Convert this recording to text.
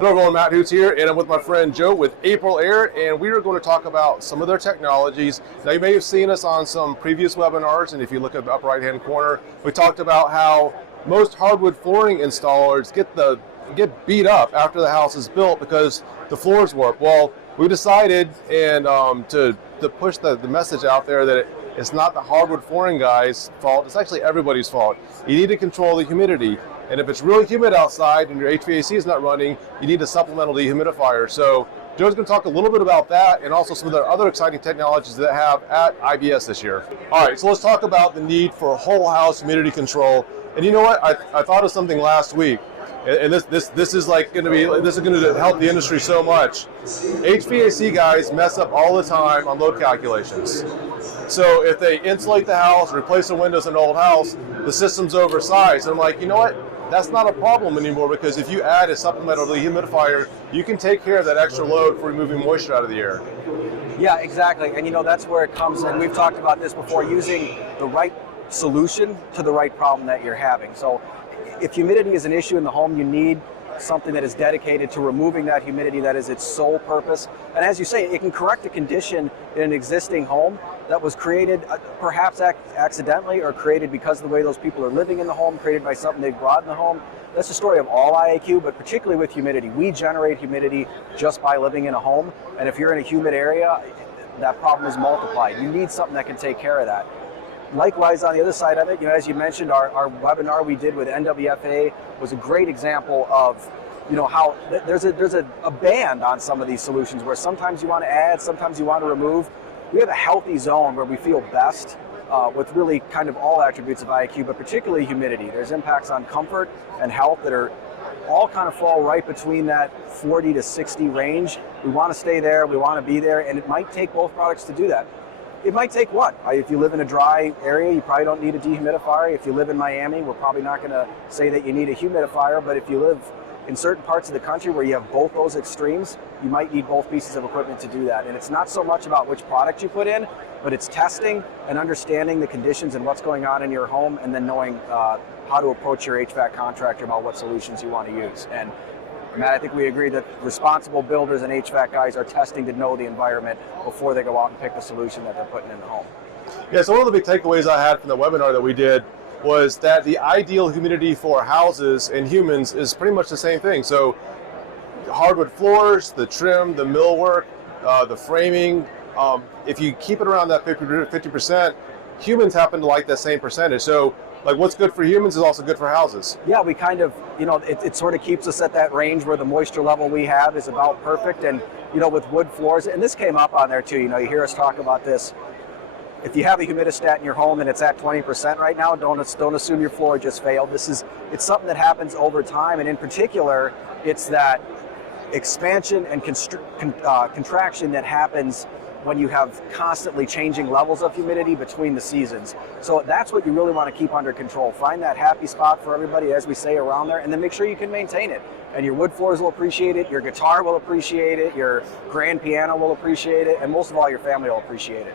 Hello everyone, Matt Hoots here, and I'm with my friend Joe with Aprilaire, and we are going to talk about some of their technologies. Now, you may have seen us on some previous webinars, and if you look at the upper right-hand corner, we talked about how most hardwood flooring installers get beat up after the house is built because the floors warp. Well, we decided to push the message out there that it's not the hardwood flooring guy's fault, it's actually everybody's fault. You need to control the humidity. And if it's really humid outside and your HVAC is not running, you need a supplemental dehumidifier. So Joe's going to talk a little bit about that and also some of the other exciting technologies that have at IBS this year. All right, so let's talk about the need for whole house humidity control. And you know what? I thought of something last week, and this is going to help the industry so much. HVAC guys mess up all the time on load calculations. So if they insulate the house, replace the windows in an old house, the system's oversized. And I'm like, you know what? That's not a problem anymore, because if you add a supplemental dehumidifier, you can take care of that extra load for removing moisture out of the air. Yeah, exactly. And that's where it comes in. We've talked about this before, using the right solution to the right problem that you're having. So if humidity is an issue in the home, you need something that is dedicated to removing that humidity. That is its sole purpose. And as you say, it can correct a condition in an existing home that was created perhaps accidentally, or created because of the way those people are living in the home, created by something they brought in the home. That's the story of all IAQ, but particularly with humidity. We generate humidity just by living in a home, and if you're in a humid area, that problem is multiplied. You need something that can take care of that. Likewise, on the other side of it, as you mentioned, our webinar we did with NWFA was a great example of how there's a band on some of these solutions, where sometimes you want to add, sometimes you want to remove. We have a healthy zone where we feel best with really kind of all attributes of IAQ, but particularly humidity. There's impacts on comfort and health that are all kind of fall right between that 40 to 60 range. We want to stay there, we want to be there, and it might take both products to do that. It might take one. If you live in a dry area, you probably don't need a dehumidifier. If you live in Miami, we're probably not going to say that you need a humidifier, but if you live in certain parts of the country where you have both those extremes, you might need both pieces of equipment to do that. And it's not so much about which product you put in, but it's testing and understanding the conditions and what's going on in your home, and then knowing how to approach your HVAC contractor about what solutions you want to use. And Matt, I think we agree that responsible builders and HVAC guys are testing to know the environment before they go out and pick the solution that they're putting in the home. Yeah, so one of the big takeaways I had from the webinar that we did was that the ideal humidity for houses and humans is pretty much the same thing. So hardwood floors, the trim, the millwork, the framing, if you keep it around that 50%, humans happen to like that same percentage. So like what's good for humans is also good for houses. Yeah, we kind of, it sort of keeps us at that range where the moisture level we have is about perfect. And, with wood floors, and this came up on there too, you hear us talk about this. If you have a humidistat in your home and it's at 20% right now, don't assume your floor just failed. It's something that happens over time, and in particular, it's that expansion and contraction that happens when you have constantly changing levels of humidity between the seasons. So that's what you really want to keep under control. Find that happy spot for everybody, as we say, around there, and then make sure you can maintain it. And your wood floors will appreciate it, your guitar will appreciate it, your grand piano will appreciate it, and most of all, your family will appreciate it.